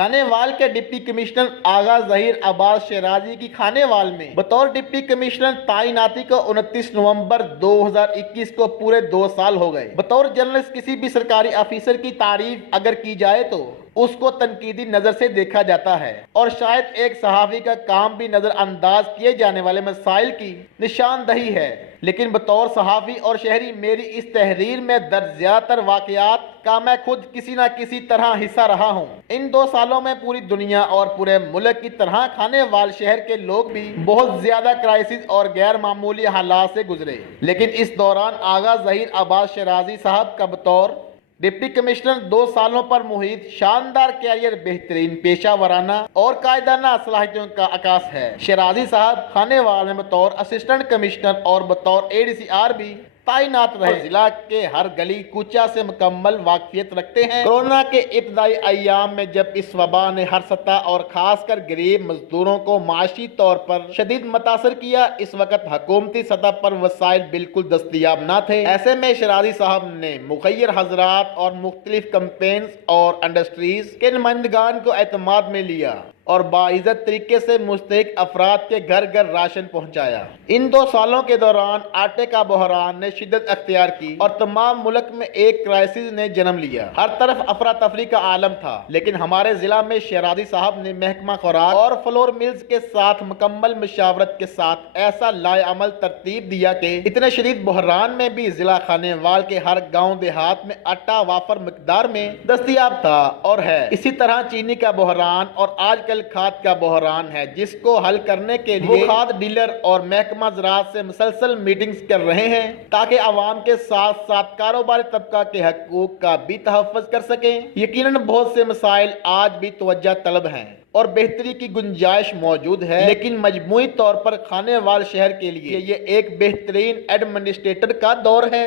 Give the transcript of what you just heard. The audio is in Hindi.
खानेवाल के डिप्टी कमिश्नर आगा जहीर अब्बास शराजी की खानेवाल में बतौर डिप्टी कमिश्नर तैनाती को 29 नवंबर 2021 को पूरे 2 साल हो गए। बतौर जर्नलिस्ट किसी भी सरकारी ऑफिसर की तारीफ अगर की जाए तो उसको तनकीदी नजर से देखा जाता है और शायद एक सहाफ़ी का काम भी नजरअंदाज किए जाने वाले मसाइल की निशानदही है। लेकिन बतौर सहाफ़ी और शहरी मेरी इस तहरीर में दर्ज ज्यादातर वाकयात का मैं खुद किसी न किसी तरह हिस्सा रहा हूँ। इन 2 सालों में पूरी दुनिया और पूरे मुल्क की तरह खानेवाल शहर के लोग भी बहुत ज्यादा क्राइसिस और गैर मामूली हालात से गुजरे। लेकिन इस दौरान आगा जहीर अब्बास शराजी साहब का बतौर डिप्टी कमिश्नर 2 सालों पर मुहित शानदार कैरियर, बेहतरीन पेशा वराना और कायदाना सलाहियतों का आकाश है। शराजी साहब खानेवाल में बतौर असिस्टेंट कमिश्नर और बतौर ADCR भी तैनात रहे। जिला के हर गली कूचा से मुकम्मल वाकफियत रखते हैं। कोरोना के इब्तदाई अय्याम में जब इस वबा ने हर सतह और खासकर गरीब मजदूरों को माशी तौर पर शदीद मुतासर किया, इस वक्त हुकूमती सतह पर वसाइल बिल्कुल दस्तयाब न थे। ऐसे में शराजी साहब ने मुखय्यर हजरात और मुख्तलिफ कंपेन्स और इंडस्ट्रीज के नुमाइंदगान को एतमाद में लिया और बाइज्जत तरीके से मुस्तहिक अफराद के घर घर राशन पहुंचाया। इन 2 सालों के दौरान आटे का बहरान ने शिद्दत अख्तियार की और तमाम मुल्क में एक क्राइसिस ने जन्म लिया। हर तरफ अफरा तफरी का आलम था, लेकिन हमारे जिला में शराजी साहब ने महकमा खुराक और फ्लोर मिल्स के साथ मुकम्मल मशावरत के साथ ऐसा लाएअमल तरतीब दिया कि इतने शदीद बहरान में भी जिला खानेवाल के हर गाँव देहात में आटा वाफर मकदार में दस्तयाब था और है। इसी तरह चीनी का बहरान और आजकल खाद का बहरान है, जिसको हल करने के लिए खाद डीलर और महकमा ज़राअत से मुसलसल मीटिंग्स कर रहे हैं ताकि आवाम के साथ साथ कारोबारी तबका के हकूक का भी तहफ़्फ़ुज़ कर सकें। यकीनन बहुत से मसाइल आज भी तवज्जो तलब हैं और बेहतरी की गुंजाइश मौजूद है, लेकिन मजमूई तौर पर खानेवाल शहर के लिए ये एक बेहतरीन एडमिनिस्ट्रेटर का दौर है।